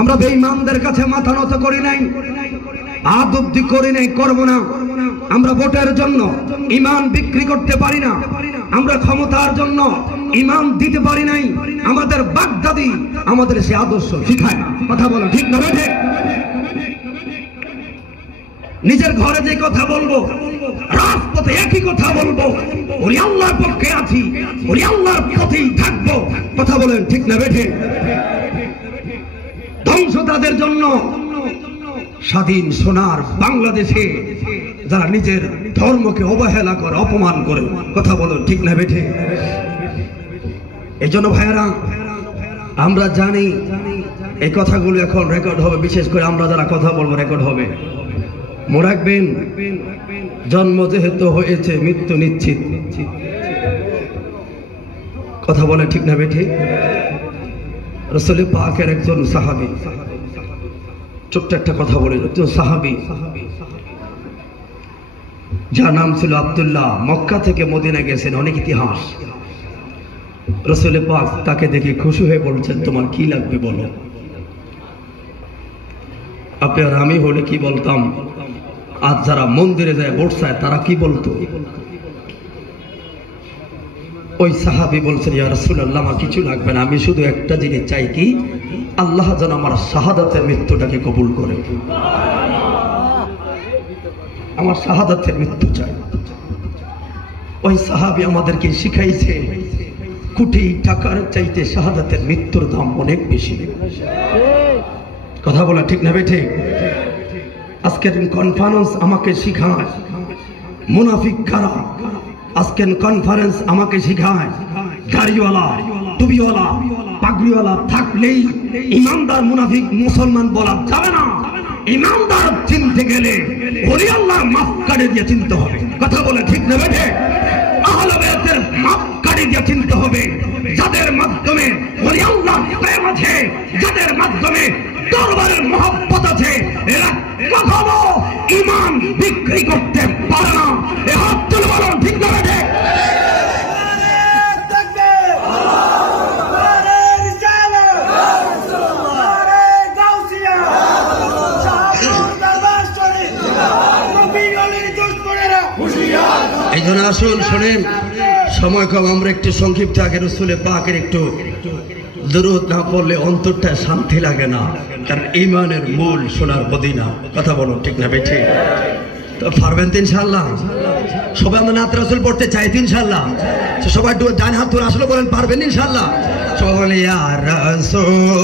আমরা বেঈমানদের কাছে মাথা নত করি নাই, আদবদি করি নাই, করব না। আমরা ভোটের জন্য ঈমান বিক্রি করতে পারি না, আমরা ক্ষমতার জন্য ঈমান দিতে পারি নাই। আমাদের বাগদাদি আমাদের সে আদর্শ শিখায় না। কথা বলো ঠিক না ঠিক? নিজের ঘরে যে কথা বলবো, রাজপথে একই কথা বলবো, ওই আল্লাহর পক্ষে আছি, ওই আল্লাহর পথেই থাকবো। কথা বলেন ঠিক না বেঠে? ধ্বংস তাদের জন্য। স্বাধীন সোনার বাংলাদেশে যারা নিজের ধর্মকে অবহেলা করে, অপমান করে, কথা বলেন ঠিক না বেঠে? এই জন্য ভাইয়েরা, আমরা জানি এই কথাগুলো এখন রেকর্ড হবে, বিশেষ করে আমরা যারা কথা বলবো রেকর্ড হবে। মনে রাখবেন, জন্ম যেহেতু হয়েছে মৃত্যু নিশ্চিত। কথা বলে ঠিক না বেঠে? রাসূল পাকের একজন সাহাবী, ছোট্ট একটা কথা বলে, একজন সাহাবী যার নাম ছিল আব্দুল্লাহ, মক্কা থেকে মদিনা গেছেন, অনেক ইতিহাস। রাসূল পাক তাকে দেখে খুশি হয়ে বলছেন, তোমার কি লাগবে বলো। আপনি আর আমি হলে কি বলতাম? আজ যারা মন্দিরে যায় ভোট চায় তারা কি বলতো? ওই সাহাবী বলছেন, ইয়া রাসূলুল্লাহ, আমার কিছু লাগবে না, আমি শুধু একটা জিনিস চাই, কি আল্লাহ যেন আমার শাহাদাতের মৃত্যুটাকে কবুল করে। আমার শাহাদাতের মৃত্যু চাই। ওই সাহাবী আমাদেরকে শিখাইছে, কোটি টাকার চাইতে শাহাদাতের মৃত্যুর দাম অনেক বেশি। কথা বলা ঠিক না বেঠে? আজকের কনফারেন্স আমাকে শিখায় মুনাফিক কারা। আজকের কনফারেন্স আমাকে শিখায় দাড়িওয়ালা, টুপিওয়ালা, পাগড়িওয়ালা থাকলেই ইমানদার মুনাফিক মুসলমান বলা যাবে না। ইমানদার চিনতে গেলে ওলি আল্লাহর মাপকাঠি দিয়ে চিনতে হবে। কথা বলে ঠিক না বেঠে? আহলে বাইতের মাপকাঠি দিয়ে চিনতে হবে, যাদের মাধ্যমে ওলি আল্লাহর প্রেম আছে, যাদের মাধ্যমে দরবারের মহব্বত আছে। এরা কখনো ঈমান বিক্রি করতে পারে না। এ হাত তুলে বলুন ঠিক না বেঠে? এই জন্য আসুন শোনেন, সময় কম, আমরা একটু সংক্ষিপ্ত আগে রাসূল পাকের একটু দরুদ না পড়লে অন্তরটা শান্তি লাগে না। কারণ ঈমানের মূল সোনার মদিনা। কথা বলো ঠিক না বেঠে? তো পারবেন তো ইনশাআল্লাহ? সবাই আমরা নাত রাসূল পড়তে চাই তো ইনশাআল্লাহ? সবাই ডান হাত তুলে আসলে বলেন, পারবেন ইনশাআল্লাহ? সবাই ইয়া রাসূল।